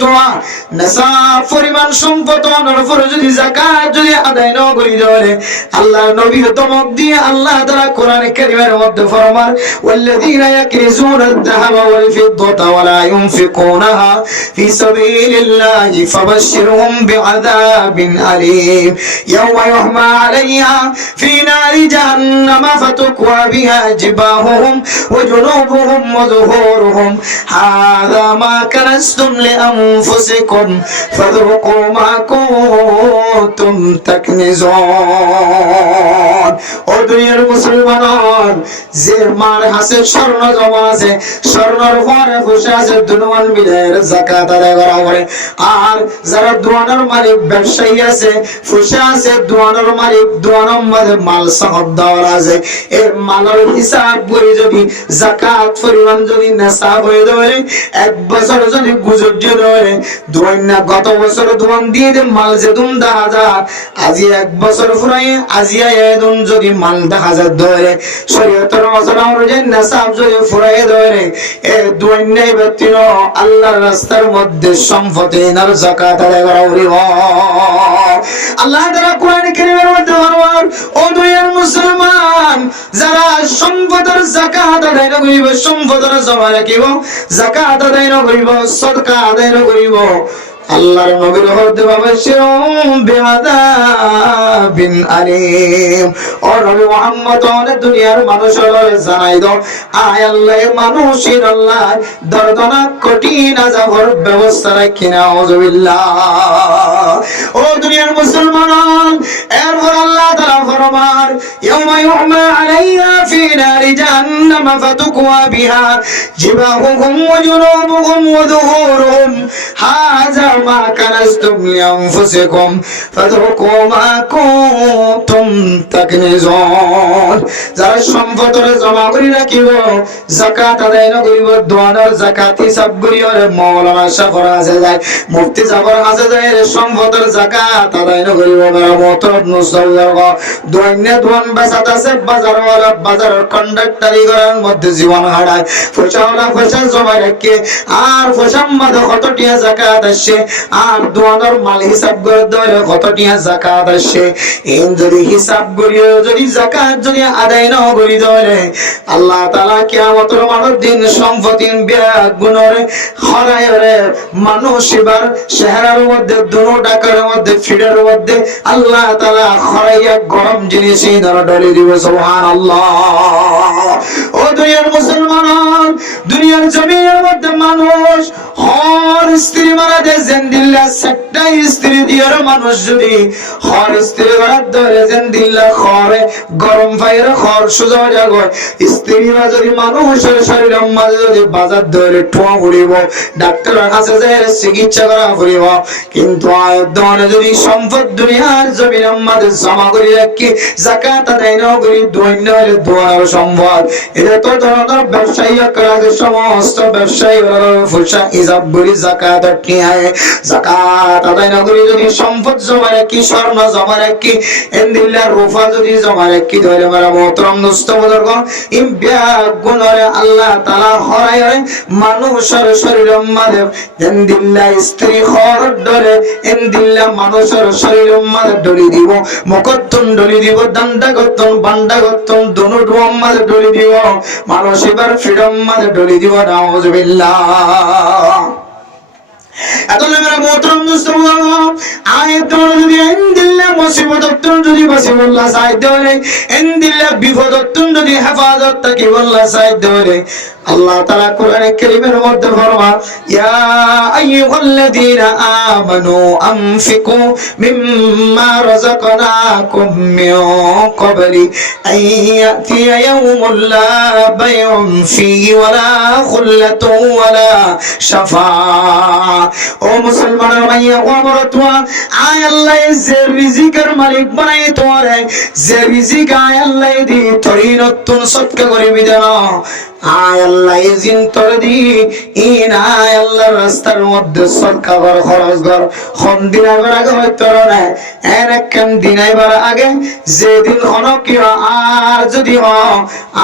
তোমা নেশাব পরিমাণ সম্পদ অনর যদি যাকাত যদি আদায় না করি দেয় আল্লাহ নবী তমক দিয়ে আল্লাহ তাআলা কোরআনে কারীমের মধ্যে ফরমান ওয়াল্লাযীনা ইয়াকরিজুনা আয-যাহাবা ওয়াল ফিদ্দাতা ওয়া লা ইউনফিকুনাহা ফি সাবিলিল্লাহি ফাবাশশিরহুম বিআযাবিন আলীম ইয়াওমা ইউহমা আলাইহা ফি নারি জাহান্নামা ফাতুকওয়া বিহা জিবাহুহুম ওয়া জুনুবুহুম ওয়া যুহুরুহুম হাযা মা কানাসতুম লিআনফুসিকুম ফাযুকু মা কুনতুম তাকনিজুন। ও দুনিয়ার মুসলমান, যে মার হাসে স্বর্ণ জমা আছে, স্বর্ণের পরে বসে আছে দুনুয়ান মিলের যাকাত আদায় করা হবে। আর যারা দোয়ানোর মালিক ব্যবসায়ী আছে, ফুসে আছে দোয়ানোর মালিক, দোয়ানোর মাঝে মাল সাহব দেওয়ার আছে, এই মালের হিসাব করে যদি যাকাত পরিমাণ যদি নেশাব হয়ে ধরে, এক বছর যদি গুজর দিয়ে ধরে দোয়ান না, গত বছর দোয়ান দিয়ে মাল যে দুম দেখা যায়, আজি এক বছর ফুরাই আজিয়া এদুন যদি মাল দেখা যায় ধরে শরীয়তের মশলা অনুযায়ী নেশাব যদি ফুরাই ধরে এ দোয়ান নেই ব্যক্তি আল্লাহর রাস্তার মধ্যে সম্পদের যাকাত আদায় করা হইব। আল্লাহ তাআলা কোরআনে কারীমের মধ্যে ফরমান, ও দুনিয়ার মুসলমান, যারা সম্পদের যাকাত আদায় না করিব, সম্পদের জমা রাখিব, যাকাত আদায় না করিব, সদকা আদায় না করিব, আল্লাহর নবীর হতে বাবাশিরুম বিআযাবিন আলীম। ও নবী মুহাম্মদ দুনিয়ার মানুষের জানাই দাও, আয় আল্লাহ মানুষের আল্লাহ দর্দনাক কঠিন আযাবের ব্যবস্থা রাখি না। আউযুবিল্লাহ। ও দুনিয়ার মুসলমান, এরপর আল্লাহ তাআলা ফরমান, ইয়াউমা ইউহমা আলাইহা ফি নারি জাহান্নাম ফাতুকওয়া বিহা জিবাহুহুম ওয়া জুনুবুহুম ওয়া যুহুরুহুম হাযা মা কানাসতুম লিআনফুসিকুম ফাযুকু মা কুনতুম তাকনিজুন। যারা সম্পদ জমা করে রাখিব, যাকাত আদায় না করিব, দোয়ানোর যাকাত হিসাব করিও, মাওলানা শাফর আছে যায়, মুফতি জাফর আছে যায়, সম্পদের যাকাত আদায় না করিব, মোহতরম মুসলমান দোয়ানে দোয়ান বেচাত আছে, বাজারওয়ালা বাজারের কন্ডাক্টরি করার মধ্যে জীবন হারায়, ফসাওয়ালা ফসা জমা রাখে, আর ফসার মধ্যে কত টিয়া যাকাত আসে, আর দোয়ানোর মাল হিসাব করে দেয় কত টিয়া যাকাত আসে। এই যদি হিসাব করিও যদি যাকাত যদি আদায় না করি দেয়, আল্লাহ তাআলা কিয়ামতের মাঠের দিন সম্পত্তির ব্যাগ গুণরে হরায়রে মানুষ এবার চেহারার মধ্যে দুনো টাকার মধ্যে ফিডের মধ্যে আল্লাহ তাআলা হরাইয়া গরম জিনিস ধরে ডলে দিব। সুবহানাল্লাহ। ও দুনিয়ার মুসলমান, দুনিয়ার জমিনের মধ্যে মানুষ হর স্ত্রী মারা যায় জেন্দিল্লা একটা স্ত্রী দিয়ার মানুষ যদি হর স্ত্রী মারা ধরে জেন্দিল্লা খরে গরম ফাইয়ের খর সুজা যাগয়, স্ত্রীরা যদি মানুষের শরীরের মাঝে যদি বাজার ধরে ঠোয়া পড়িব, ডাক্তারের কাছে যায় চিকিৎসা করা পড়িব, কিন্তু আয়তনে যদি সম্পদ দুনিয়ার জমিনের মাঝে জমা করে রাখি, যাকাত আদায় না করি, দৈন্য হলে দোয়ার সম্পদ, এটা তো ধরনের ব্যবসায়ী কাজ, সমস্ত ব্যবসায়ী ফুসা হিসাব করি যাকাত নিয়ে, যাকাত আদায় না করি যদি সম্পদ জমা রাখি, স্বর্ণ জমা রাখি, এন্দিল্লা রূপা যদি জমা রাখি, ধরে মারা মোহতরম দুস্থ বুজুর্গ, এই ব্যাগ গুণরে আল্লাহ তাআলা হরায় মানুষের শরীরের মাঝে এন্দিল্লা স্ত্রী খর ধরে এন্দিল্লা মানুষের শরীরের মাঝে ডলি দিব, মুকদ্দম ডলি দিব, দান্ডা গত্তন বান্ডা গত্তন দোনো ডুয়াম মাঝে ডলি দিব, মানুষ এবার ফ্রিডম মাঝে ডলি দিব। নাউযুবিল্লাহ। এতলে মেরা মোহতরম মুসলমান, আয়াত যদি ইনদিল্লাহ মুসিবত যদি বাসিবুল্লাহ সাইদ ধরে, ইনদিল্লাহ বিপদ যদি হেফাজত থাকি বল্লাহ সাইদ ধরে, আল্লাহ তাআলা কোরআনে কারীমের মধ্যে ফরমান, ইয়া আইয়ুহাল্লাযীনা আমানু আনফিকু মিম্মা রাযাকনাকুম মিন ক্বাবলি আন ইয়াতিয়া ইয়াউমুন লা বাইউন ফীহি ওয়ালা খুল্লাতুন ওয়ালা শাফাআ। ও মুসলমানের ভাইয়া ও আমার তোয়া, আয় আল্লাহ যে রিজিকের মালিক বানাই তোরে, যে রিজিক আয় আল্লাহ দি তরি নতুন সৎকা করে বিধান, আয় আল্লাহ ইজিন তোর দি ইন আয় আল্লাহর রাস্তার মধ্যে সদকা কর খরচ কর খন দিন আইবার আগে হয়তো না এর একখান দিন আইবার আগে যেদিন হন কি আর যদি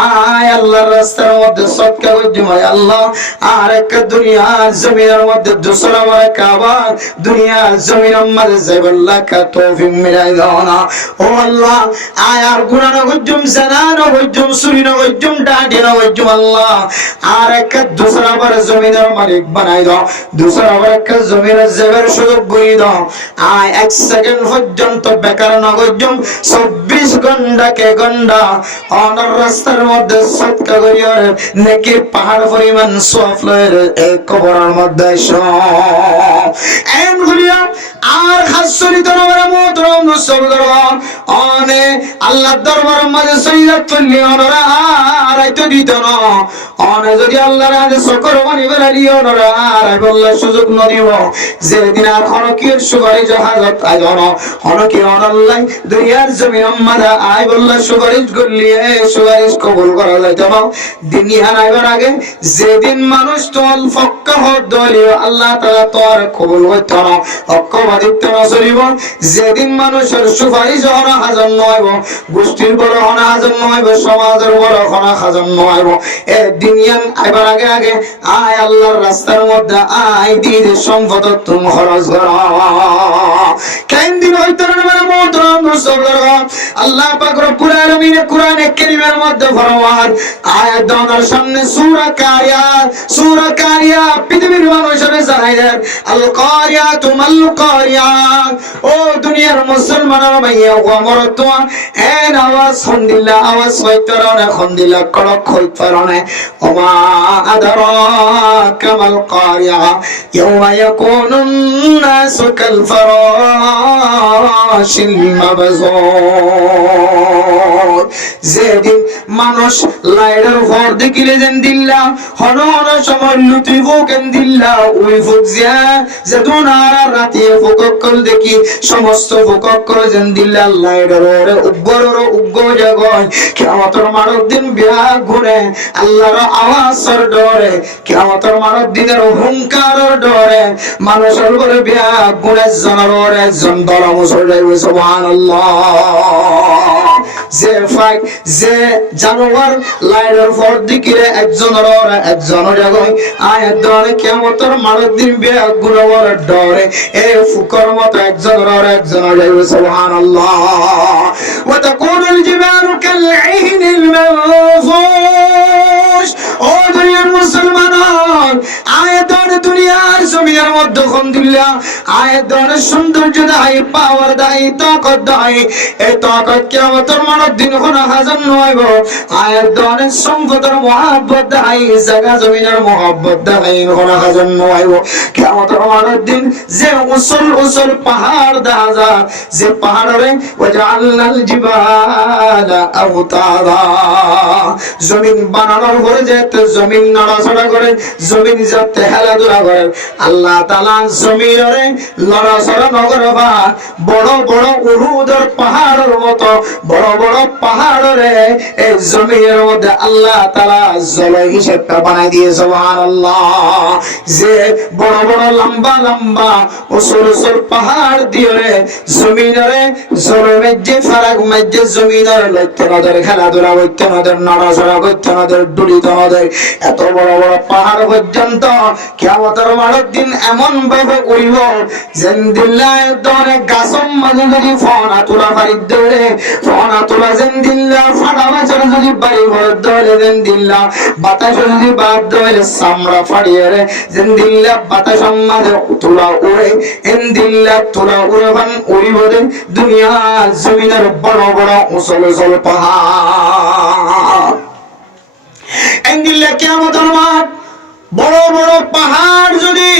আয় আল্লাহর রাস্তার মধ্যে সদকা করছি ভাই আল্লাহ আর এক দুনিয়ার জমিনের মধ্যে দুসরা বড় কাবা দুনিয়ার জমিনের মধ্যে যাইবাল্লাহ কা তৌফিক মিলাই দাও না ও আল্লাহ আয় আর গুনাহ না করজুম জানা না করজুম চুরি না করজুম ডাঁটি না করজুম আল্লাহ আর এক দুসরা বড় জমিনের মালিক বানাই দাও দুসরা বড় এক জমিনের জেবের সুযোগ করে দাও আয় এক সেকেন্ড পর্যন্ত বেকার না করজুম 24 ঘন্টা কে ঘন্টা অনার রাস্তার মধ্যে সদকা করিয়া নেকির পাহাড় পরিমাণ সওয়াব লয়ের এই কবরের মধ্যে এন করিয়া আর খাসরি দরবারে মোহতরম মুসলমান অনে আল্লাহর দরবারের মধ্যে সৈয়দ তুল্লি অনরা আর আইতো দিত না অনে যদি আল্লাহর আদেশ করবানি বেলালি অনরা আর বললা সুযোগ ন দিব যেদিন আর অনকির সুপারিশ হাজত আইজন অনকি অনল্লাই দুনিয়ার জমিন আম্মাদা আই বললা সুপারিশ করলি সুপারিশ কবুল করা যাইতো না দুনিয়া আইবার আগে যেদিন মানুষ তোল ফক্কা হদ দলিও আল্লাহ তাআলা তোর কবুল করত না ঐক্যবাদিত্ব না চলিব যেদিন মানুষের সুপারিশ হনা হাজার নয়ব গোষ্ঠীর বড় হনা হাজার নয়ব সমাজের বড় হনা হাজার নয়ব এ দুনিয়ান আইবার আগে আগে আয় আল্লাহর রাস্তার মধ্যে আয় দিয়ে সম্পদ তুমি খরচ করো কেন দিন হইতো না মানে মোহতরম মুসলমান আল্লাহ পাক রব্বুল আলামিন কোরআনে কারীমের মধ্যে ফরমান আয়াত দানার সামনে সূরা কারিয়া পৃথিবীর মানুষের জানাই দেন আল কারিয়া তুমাল কারিয়া ও দুনিয়ার মুসলমানের ভাইয়া ও আমার তো এন আওয়াজ হন্দিল্লা আওয়াজ হইতরনে হন্দিল্লা কড়ক হইতরনে ওমা আদরাকা মাল কারিয়া ইয়াওমা ইয়াকুনুন নাসু কাল ফারাশিল মাবজুর যেদিন মানুষ লাইটের ভর দেখিলে যেন দিল্লা হন হন সময় লুটি ফুকেন দিল্লা ওই ফুক যেদিন আর রাতে ফুককল দেখি সমস্ত ফুককল যেন দিল্লা লাইটের ওরে উগ্র জগয় কিয়ামতের মানব দিন বিয়া ঘুরে আল্লাহর আওয়াজের ডরে কিয়ামতের মানব দিনের হুঙ্কারের ডরে মানুষের ঘরে বিয়া ঘুরে জনর একজন দলা মুসল যাইবে সুবহানাল্লাহ যে ফাইক যে জানোয়ার লাইনের পর দিকে একজনের জায়গায় আয়াত ধরে কিয়ামতের মানব দিন বিয়া গুণাবার ডরে এই ফুকর মতো একজনের যাইবে সুবহানাল্লাহ ওয়া তাকুনুল জিবালু কাল আইনিল মানফুশ ও দুনিয়ার মুসলমান আয়াত দুনিয়ার জমিনের মধ্যে আলহামদুলিল্লাহ আয়াত ধরে সৌন্দর্য দেয় পাওয়ার দেয় তাকত দেয় এই তাকত কিয়ামতের মানব দিন কোনা হাজার নয়ব আয়াত ধরে সম্পদের মহব্বত দেয় জায়গা জমিনের মহব্বত দেয় কোনা হাজার নয়ব কিয়ামতের মানব দিন যে উসুল পাহাড় দেখা যায় যে পাহাড়ে ওয়াজআলনাল জিবালা আওতাদা জমিন বানানোর পরে যেতে জমিন নড়াচড়া করে জমিন যাতে হেলাধুলা করে আল্লাহ তাআলা জমিনে নড়াচড়া নগরবা বড় বড় উহুদের পাহাড়ের মতো বড় বড় পাহাড়রে এই জমিনের মধ্যে আল্লাহ তাআলা জলে হিসেব বানাই দিয়ে সুবহানাল্লাহ যে বড় বড় লম্বা লম্বা উসুল পাহাড় দিয়ে জমিনে জলে যে ফারাক মধ্যে জমিনের লইতে নদের খেলাধুলা করতে নদের নড়াচড়া করতে নদের ডুলিত নদের এত বড় বড় পাহাড় পর্যন্ত কিয়ামতের মানব দিন এমন ভাবে উড়িব যেন দিল্লায় দরে গাছম মাঝে যদি ফনা তোলা বাড়ির দৌড়ে ফনা তোলা যেন দিল্লা ফাটা মাছের যদি বাড়ি ঘর দৌড়ে যেন দিল্লা বাতাস যদি বাদ দৌড়ে চামড়া ফাড়িয়ে রে যেন দিল্লা বাতাস মাঝে তোলা উড়ে এন দিল্লা তোলা উড়ে বান উড়িব রে দুনিয়া জমিনের বড় বড় উঁচল পাহাড় এন দিল্লা কিয়ামতের মাঠ বড় বড় পাহাড় যদি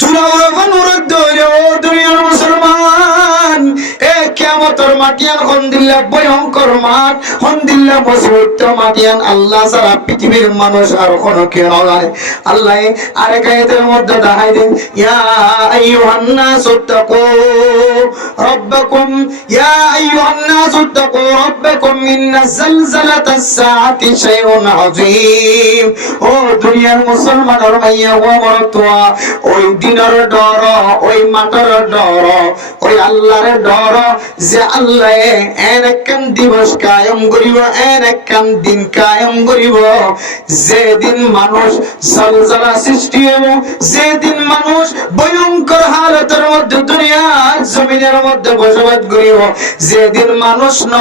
তুলা উড়ে বান উড়ে দৌড়ে ও দুনিয়ার মুসলমান এ কিয়ামত কিয়ামতের মাটিয়ান হন্দিল্লা ভয়ঙ্কর মাঠ, হন্দিল্লা মুসিবত মাটিয়ান আল্লাহ সারা পৃথিবীর মানুষ আর কোন কেউ নয়। আল্লাহ আরেক আয়াতের মধ্যে দেখাই দেন, ইয়া আইয়ুহান নাসু তাকু রাব্বাকুম, ইয়া আইয়ুহান নাসু তাকু রাব্বাকুম ইন্না জালজালাতাস সাআতি শাইউন আযীম। ও দুনিয়ার মুসলমানের মাইয়া ও মরতুয়া, ওই দিনের ডর, ওই মাঠের ডর, ওই আল্লাহর ডর যে আল্লাহ একখান দিবস কায়েম করিব, একখান দিন কায়েম করিব যেদিন মানুষ জলজলা সৃষ্টি হইব, যেদিন মানুষ ভয়ঙ্কর হালতের মধ্যে দুনিয়ার জমিনের মধ্যে বসবাস করিব, যেদিন মানুষ ন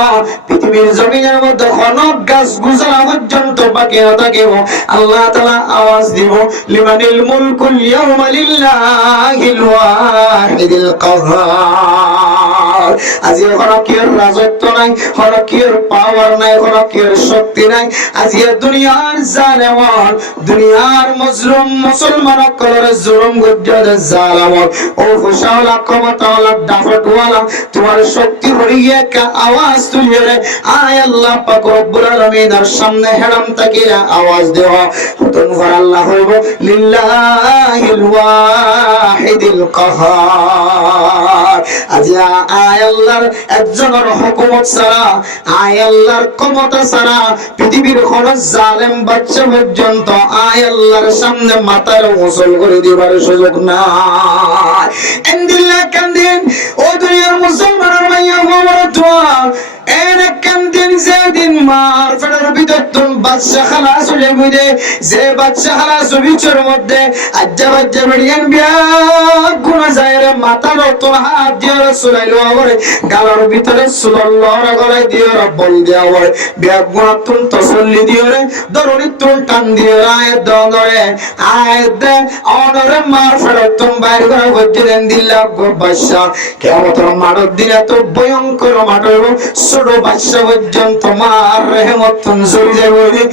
পৃথিবীর জমিনের মধ্যে অনেক গাছ গুজরা পর্যন্ত বাকি না থাকিব, আল্লাহ তাআলা আওয়াজ দিব, লিমানিল মুলকুল ইয়াউমা লিল্লাহিল ওয়াহিদিল কাহ্হার। আজি হরকির রাজত্ব নাই, হরকির পাওয়ার নাই, হরকির শক্তি নাই। আজি দুনিয়ার জালেমান, দুনিয়ার মজলুম মুসলমান কলর জুলুম গজ্জাদ জালাম ও ফুসাওয়ালা ক্ষমতাওয়ালা দাফটওয়ালা তোমার শক্তি হরিয়ে কা আওয়াজ তুলিয়ে আয় আল্লাহ পাক রব্বুল আলামিনের সামনে হেরাম তাকিয়া আওয়াজ দেওয়া হুতুন ফর আল্লাহ হইব লিল্লাহিল ওয়াহিদিল কাহ্হার। আজি আয় আল্লাহর একজনের হুকুমত ছাড়া, আয় আল্লাহর ক্ষমতা ছাড়া পৃথিবীর কোন জালেম বাচ্চা পর্যন্ত আয় আল্লাহর সামনে মাথার উঁচল করে দিবার সুযোগ নাই। এন্দিল্লা কান্দিন ও দুনিয়ার মুসলমানের মাইয়া মোমরতুয়া, এক কান্দিন যেদিন মার ফেরার ভিতর তুম বাচ্চা খালাস হয়ে বুঝে, যে বাচ্চা খালাস বিচের মধ্যে আজ্জা বাজ্জা বেরিয়ান বিয়া গুনা যায় রে, মাথার তোর হাত দিয়ে সুলাইলো আবরে গালার ভিতরে সুলল্লর গলায় দিয়ে বল দিয়ে আবরে বিয়া গুনা তুম তসল্লি দিয়ে রে দরুনি তুল টান দিয়ে আয় দরে আয় দে অনরে মার ফেরত তুম বাইর করে বজ্জিলেন দিল্লা গো বাদশা। কিয়ামতের মাঠের দিন এত ভয়ঙ্কর মাঠ হইব, ছোট বাদশা পর্যন্ত মার রহমত তুম জড়ি যাইব রে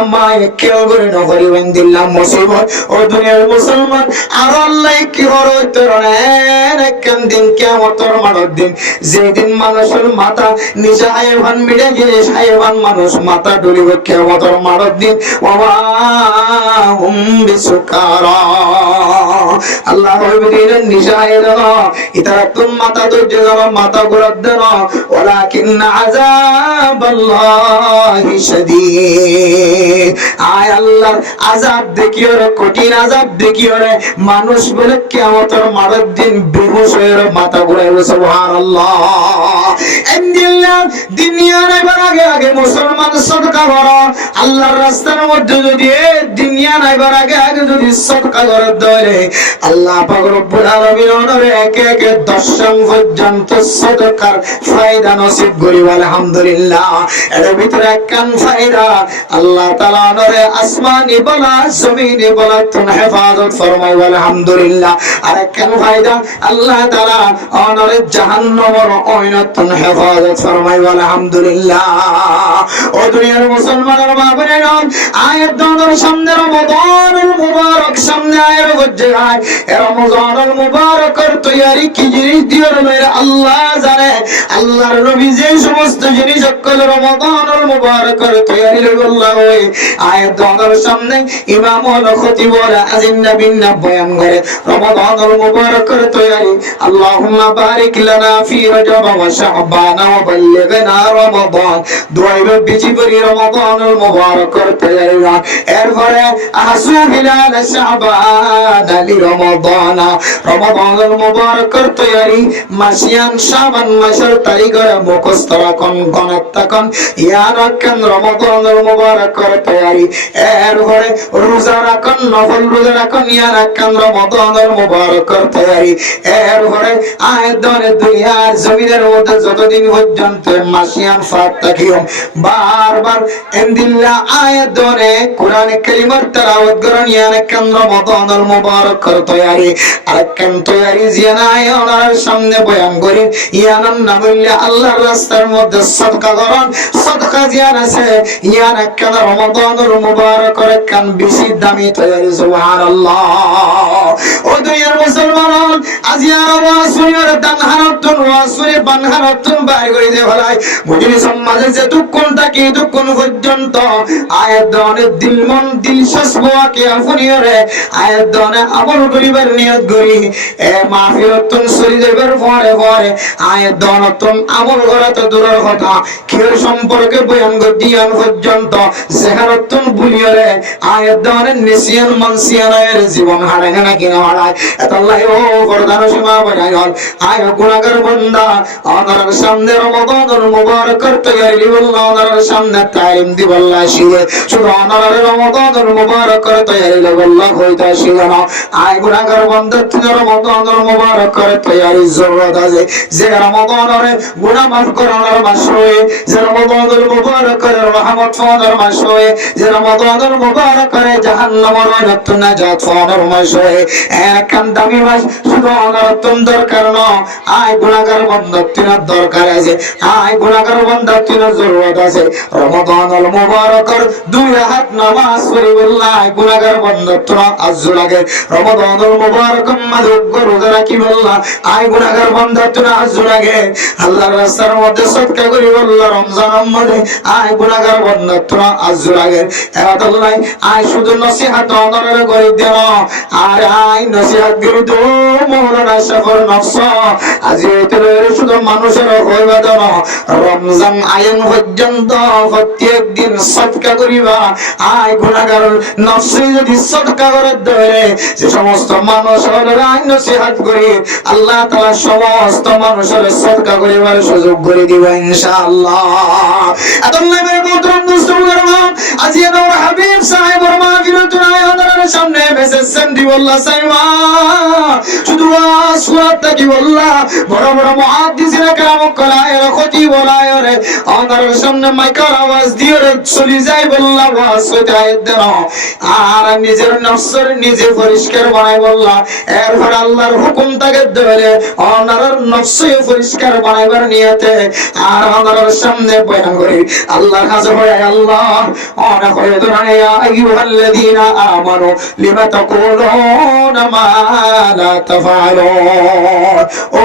আমায় কেউ করে নকরিবেন দিল্লা মুসিবত। ও দুনিয়ার মুসলমান আর আল্লাহ কি হরো তোর একখান দিন কিয়ামতের মাঠের দিন, যেদিন মানুষের মাথা নিজে হাইবান মিলে গিয়ে হাইবান মানুষ মাথা ডুলিব কিয়ামতের মাঠের দিন। ওয়া হুম বিসুকারা, আল্লাহ হইবে দিলেন নিজে হাইদান ইতারা তুম মাথা ধৈর্য ধরো, মাথা ঘুরাত দেন, ওয়ালাকিন আযাবাল্লাহি শাদীদ। আয় আল্লাহর আযাব দেখিও রে, কঠিন আযাব দেখিও রে, মানুষ বলে কিয়ামতের মাঠের দিন বেহুশ হয়ে মাথা ঘুরাইবে। সুবহানাল্লাহ। এন্দিল্লা দুনিয়া নাইবার আগে আগে মুসলমান সদকা করো, আল্লাহর রাস্তার মধ্যে যদি দুনিয়া নাইবার আগে আগে যদি সদকা করে দেয়, আল্লাহ পাক রব্বুল আলামিন ওনারে একে একে 10 পর্যন্ত সদকার ফায়দা নসিব করিব। আলহামদুলিল্লাহ। এর ভিতরে একখান ফায়দা আল্লাহ তাআলা ওনারে আসমানি বলা জমিনে বলা তুন হেফাজত ফরমাইব। আলহামদুলিল্লাহ। আর একখান ফায়দা আল্লাহ তাআলা ওনারে জাহান্নামের ওইনতুন হেফাজত ফরমাইব। আলহামদুলিল্লাহ। ও দুনিয়ার মুসলমানের মা বোনেরা, আয়াত দানের সামনে রমাদানুল মুবারক সামনে আয়ের হচ্ছে ভাই, রমজানুল মুবারকের তৈরি কি জিনিস দিয়ে রইল আল্লাহ জানে। আল্লাহর নবী যে সমস্ত জিনিস সকল রমজানুল মুবারকের তৈরি আল্লাহ ওই আয়াত দানের সামনে ইমাম ওয়াল খতিব ওয়াল আজিম নবীন বয়ান করে রমজানুল মুবারকের তৈরি। আল্লাহুম্মা বারিক লানা ফি রজব ওয়া শাবান ওয়া বাল্লিগনা রমাদান। দুআইবে বিজি করি রমজানুল মুবারকের তৈরি। এরপরে আসু হিলাল শাবান আলি রমাদান, রমাদানুল মুবারকের তৈরি মাসিয়ান শাবান মাসের তারিখের মুখস্থ রাখুন, গণত থাকুন, ইয়াদ রাখুন রমাদানুল মুবারকের তৈরি। এরপরে রোজা রাখুন, নফল রোজা রাখুন, ইয়াদ রাখুন রমাদানুল মুবারকের তৈরি। এরপরে আয়াতনে দুনিয়ার জমিনের মধ্যে যতদিন পর্যন্ত মাসিয়ান ফাত থাকিও বারবার এন্দিল্লা আয়াতনে কোরআন কারীমের তেলাওয়াত করুন, ইয়াদ রাখুন রমাদানুল মুবারকের তৈরি। আরেকখান তৈরি জিয়ানায় ওনার সামনে বয়ান করেন, ইয়ানান নামুল্লাহ আল্লাহর রাস্তার মধ্যে সদকা করুন। সদকা জিয়ান আছে ইয়ান একখান রমাদানুল মুবারকের একখান বেশি দামি তৈরি। সুবহানাল্লাহ। ও দুনিয়ার মুসলমান আজিয়ার ওয়াসুরির দানহানতুন ওয়াসুরি বানহানতুন বাইর করে দে ভাই মুজিব সমাজে যে দুঃখন থাকে দুঃখন পর্যন্ত আয়াত দনে দিল মন দিল শাসবাকে আফনিরে আয়াত দনে আমল করিবার নিয়ত করি এ মাহফিলতুন সরি দেবার পরে পরে আয়াত দনতুন আমল করা তো দূরের কথা কির সম্পর্কে বয়ান গদিয়ান পর্যন্ত যেখানতুন বুলিয়রে আয়াত দনে নিসিয়ান মানসিয়ানের জীবন হারায় না কিনা হারায় আল্লাহ ও বরদান সীমা বানাই হল আয় গুনাহগার বান্দা আনার সামনে রমাদানুল মুবারকের তৈরি বল্লাহ আনার সামনে তাইম দিবল্লাহ শিবে শুধু আনার রমাদানুল মুবারকের তৈরি বল্লাহ হইতা শিবে না আয় গুনাহগার বান্দা তুমি রমাদানুল মুবারকের তৈরি জরুরত আছে যে রমাদানের গুনাহ মাফ করার মাস হয় যে রমাদানুল মুবারকের রহমত ফাদার মাস হয় যে রমাদানুল মুবারকের জাহান্নামের নতুন নাজাত ফাদার মাস হয় একখান দামি মাস শুধু অনরতন দরকার না আয় গুনাহগার বান্দা তিনার দরকার আছে আয় গুনাহগার বান্দা তিনার জরুরত আছে রমাদানুল মুবারকের দুই রাকাত নামাজ পড়ি বল্লাহ আয় গুনাহগার বান্দা তোরা আজ্জু লাগে রমাদানুল মুবারক মাদুগ রোজা রাখি বল্লাহ আয় গুনাহগার বান্দা তোরা আজ্জু লাগে আল্লাহর রাস্তার মধ্যে সদকা করি বল্লাহ রমজানের মধ্যে আয় গুনাহগার বান্দা তোরা আজ্জু লাগে আল্লাহ আয় শুধু নসিহত অনরের করে দেন আর আয় নসিহত করি তো মৌলানা শাফর নফস আজি এতরে শুধু মানুষের হইবা দাও রমজান আইন পর্যন্ত প্রত্যেক দিন সদকা করিবা আয় গুনাহগার নফসে যদি সদকা করে দেয় যে সমস্ত মানুষ হলো আইন নসিহত করি আল্লাহ তাআলা সমস্ত মানুষের সদকা করিবার সুযোগ করে দিবা ইনশাআল্লাহ আল্লাহ মেরে মোহতরম মুসলিম আজি নূর হাবিব সাহেব মাহফিলতুল আয়াতের সামনে বেসেছেন দিওয়াল্লাহ সাইমা শুধু সুরাতটা কি বললা বড় বড় মুহাদ্দিসিনে কেরাম কলায়ের খতিব বলায়ের আনার সামনে মাইকার আওয়াজ দিয়ে চলে যায় বললা ওয়াজ হইতে আয়াত দেন আর নিজের নফসের নিজে পরিষ্কার বানাই বললা এরপর আল্লাহর হুকুম তাকে ধরে আনার নফসে পরিষ্কার বানাইবার নিয়তে আর আনার সামনে বয়ান করি আল্লাহর কাছে হয় আল্লাহ আনা হয় ধরে ইয়া আইয়ুহাল্লাযীনা আমানু লিমা তাকুলুনা মা লা তাফআলুন ও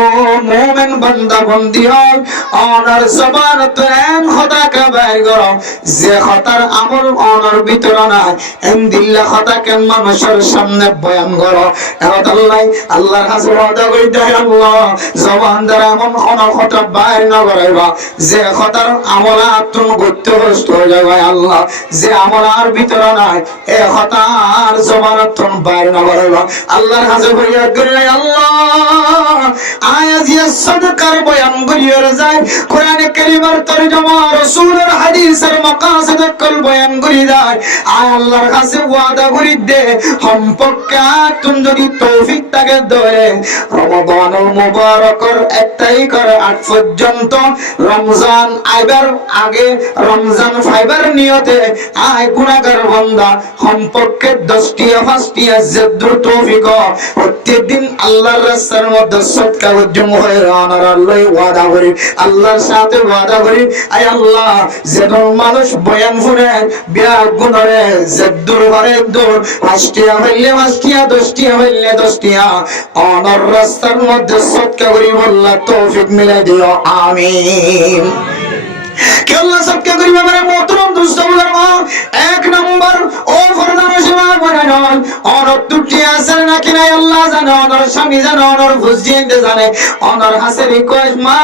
মুমিন বান্দা বন্দিয়াল আনার জবানতে এন খতা কা বাইর করো যে খতার আমল আনার ভিতর নাই ইনদিল্লাহ খতা কেন মানুষের সামনে বয়ান করো এত আল্লাহ আল্লাহর কাছে ওয়াদা করি দেয় আল্লাহ জবান দ্বারা এমন কোন খতা বাইর না করাইবা যে খতার আমলাত তুমি করতে কষ্ট হয়ে যাবে আল্লাহ যে আমলার ভিতর নাই এ খতার জবানত তুমি বাইর না করাইবা আল্লাহর কাছে ফরিয়াদ করি আল্লাহ আয়াত ইয়া সাদকার বয়ান করিয়ে যায় কোরআনে কারীমের তরজমা রাসূলের হাদিসের মাকাসিদ কল বয়ান করি যায় আয় আল্লাহর কাছে ওয়াদা করি দে সম্পর্কে তুমি যদি তৌফিক তাকে ধরে রমাদানুল মুবারকের একটাই করে আট পর্যন্ত রমজান আইবার আগে রমজান ফাইবার নিয়তে আয় গুনাহগার বান্দা সম্পর্কে 10টিয়া 5টিয়া যদ্দুর তৌফিক প্রত্যেকদিন আল্লাহর রাস্তার মধ্যে সদকা উদ্যম হয়ে আনার আল্লাহ ওয়াদা করি আল্লাহর সাথে ওয়াদা করি আয় আল্লাহ যেন মানুষ বয়ান শুনে বিয়া গুণরে যদ্দুর করে দূর 5টিয়া হইলে 5টিয়া 10টিয়া হইলে 10টিয়া আনার রাস্তার মধ্যে সদকা করি বললা তৌফিক মিলাই দিও আমিন কে আল্লাহ সদকা করিবে মানে মোহতরম দুষ্ট বলার এক নম্বর ও ফরমান সীমা বানান অনর দুটি আছে নাকি নাই আল্লাহ জানে অনর স্বামী জানে অনর বুঝিয়ে জানে অনর হাসে রিকোয়েস্ট মা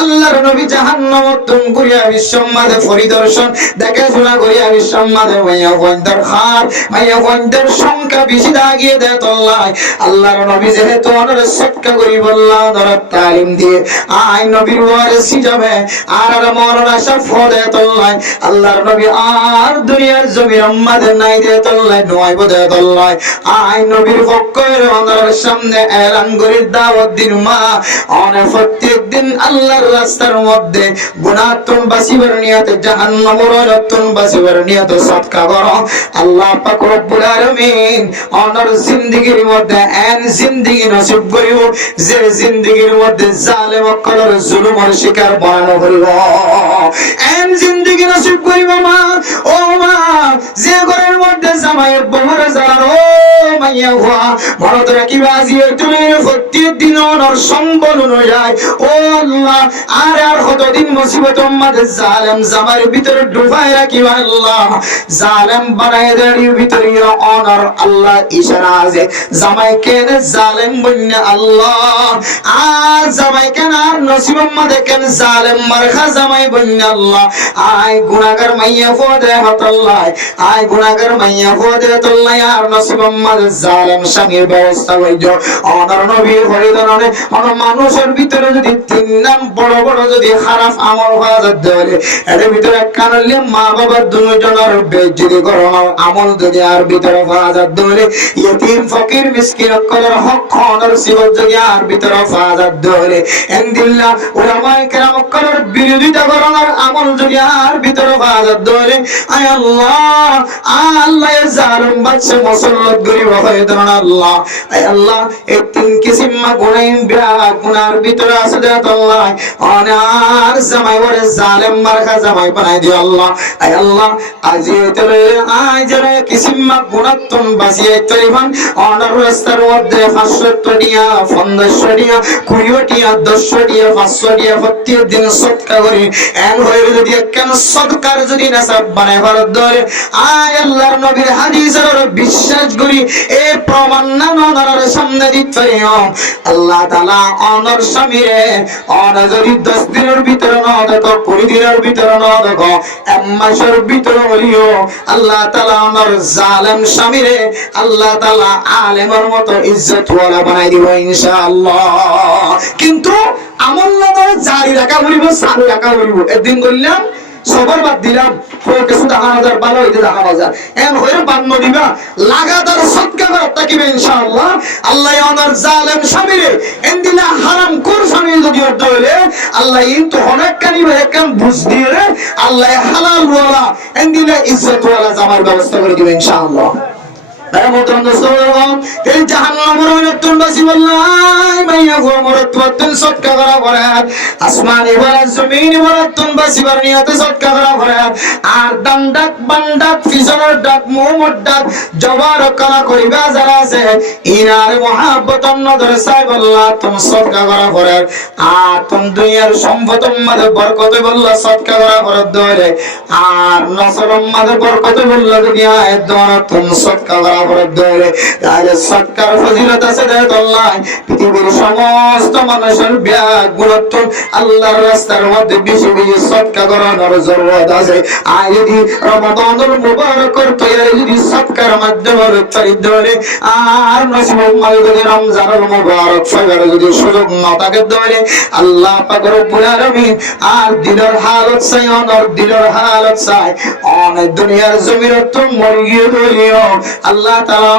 আল্লাহর নবী জাহান্নাম তুম করিয়া বিশ্বমাদে পরিদর্শন দেখে শোনা করিয়া বিশ্বমাদে মাইয়া বন্ধের খার মাইয়া বন্ধের সংখ্যা বেশি দাগিয়ে দেয় আল্লাহ আল্লাহর নবী যেহেতু অনর সদকা করি বললা অনর তালিম দিয়ে আয় নবীর ওয়ারিসি যাবে আর মরনা শাফা দেয় আল্লাহ আল্লাহর নবী আর দুনিয়ার জমির আমাদের নাই দেয় আল্লাহ নয় বোঝায় আল্লাহ আয় নবীর পক্ষের অনর সামনে এলান করি দাওয়াত দিন মা অনেক প্রত্যেক দিন আল্লাহর রাস্তার মধ্যে গুনাহ তুমি বাঁচিবার নিয়তে জাহান্নামের মুরাত্তুন বাসিবার নিয়ত সদকা করো আল্লাহ পাক রব্বুল আলামিন অনর জিন্দেগীর মধ্যে এন জিন্দেগি নসিব করিব যে জিন্দেগীর মধ্যে জালেম অকলর জুলুমের শিকার বানানো হইব এন জিন্দেগি নসিব করিব মা ও মা যে ঘরের মধ্যে জামাইয়ের বহুর জালার ও মাইয়া হুয়া মরদ রাখি বাজি তুলে প্রতিদিন অনর সম্বল যায় ও আল্লাহ আর কতদিন মুসিবত উম্মতের জালেম জামার ভিতরে ডুবাই রাখি আল্লাহ জালেম বানায় দেড়ির ভিতরে অনর আল্লাহ ইশারা আছে জামাই কেন জালেম বন্যা আল্লাহ আর জামাই কেন আর নসিব উম্মতে কেন জালেম মারখা জামাই বন্যা আল্লাহ আয় গুনাহগার মাইয়া ফদে হতাল্লাহ আয় গুনাহগার মাইয়া ফদে হতাল্লাহ আর নসিব উম্মতে জালেম স্বামীর ব্যবস্থা হইল অনর নবী হরিদরনে অন মানুষের ভিতরে যদি তিন নাম বড় বড় যদি খারাপ আমল হওয়া যাবে এর ভিতরে কানলে মা বাবার দুজনের বেজ্জতি করানো আমল যদি আর ভিতরে হওয়া যাবে ইতিম ফকির মিসকিন কলার হক খনর সিবত যদি আর ভিতরে হওয়া যাবে এন্দিল্লাহ উলামায়ে কেরাম কলার বিরোধিতা করানোর আমল যদি আর ভিতরে হওয়া যাবে আয় আল্লাহ আল্লাহ জালিম বাদশা মুসল্লত গরিব হয়ে দেন আল্লাহ আয় আল্লাহ এই তিন কিসিমা গুনাইন বিয়া গুনার ভিতরে আছে দেত আল্লাহ অনার জামাই ওরে জালেম মারখা জামাই বানাই দিও আল্লাহ আয় আল্লাহ আজি তলে আয় জরে কিসিমা গুনাতন বাসিয়ে তরিমান অনার রাস্তার মধ্যে 500 টিয়া 500 টিয়া 20 টিয়া 10 টিয়া 500 টিয়া প্রতিদিন সদকা করি এন হইরে যদি কেন সদকার যদি নাসাব বানাই ভারত ধরে আয় আল্লাহর নবীর হাদিসের বিশ্বাস করি এই প্রমাণ না ওনার সামনে দিতেও আল্লাহ তাআলা অনর স্বামীরে অন যদি 10 দিনের ভিতরে না দেখো 20 দিনের ভিতরে না দেখো এক মাসের ভিতরে হলিও আল্লাহ তাআলা অনর জালেম স্বামীরে আল্লাহ তাআলা আলেমের মতো ইজ্জত ওয়ালা বানাই দিব ইনশাআল্লাহ কিন্তু আমল নামে জারি রাখা বলিব সারি রাখা বলিব একদিন বললাম সবার বাদ দিলাম কিছু দেখা হাজার ভালো হইতে দেখা হাজার এন হয়ে বান্ন দিবা লাগাতার সদকা করা তাকিবে ইনশাআল্লাহ আল্লাহ ওনার জালেম স্বামীরে এন দিলা হারাম কোর স্বামী যদি অর্ধ হইলে আল্লাহ ইন্তু অনেক কানিবে একদম বুঝ দিয়ে আল্লাহ হালাল ওয়ালা এন দিলা ইজ্জত ওয়ালা জামার ব্যবস্থা করে দিবে ইনশাআল্লাহ তারা মতন দোস্তগণ এই জাহান্নামের মৃত্যুর বাসি বললাই মাইয়া গো মরত্বতন সদকা করা করে আসমানে ওয়ালা জমিনে মরত্বন বাসিবার নিয়তে সদকা করা করে আর ডান্ডাক বান্ডাক ফিজনের ডাক মোহাম্মদ ডাক জবার করা করিবা যারা আছে ইনার মহব্বত নজর সাহেব আল্লাহ তুমি সদকা করা করে আর তুমি দুনিয়ার সম্পদ মধ্যে বরকত বললা সদকা করা করে ধরে আর নসর মধ্যে বরকত বললা দুনিয়ায় দোয়া তুমি সদকা করা সৎকার ফজিলত আছে আল্লাহ পৃথিবীর সমস্ত মানুষের ব্যাগুণত্ব আল্লাহর রাস্তার মধ্যে বেশি বেশি সৎকার করানোর জরুরত আছে আর যদি রমাদানুল মুবারকের তৈরি যদি সৎকার মাধ্যমে উচ্চারিত ধরে আর নসিব যদি রমজানুল মুবারক ফজর যদি সুযোগ না থাকে ধরে আল্লাহ পাক রব্বুল আলামিন আর দিলের হালত চাই অনর দিলের হালত চাই অনেক দুনিয়ার জমিনত মরে গিয়ে ধরিও আল্লাহ তাআলা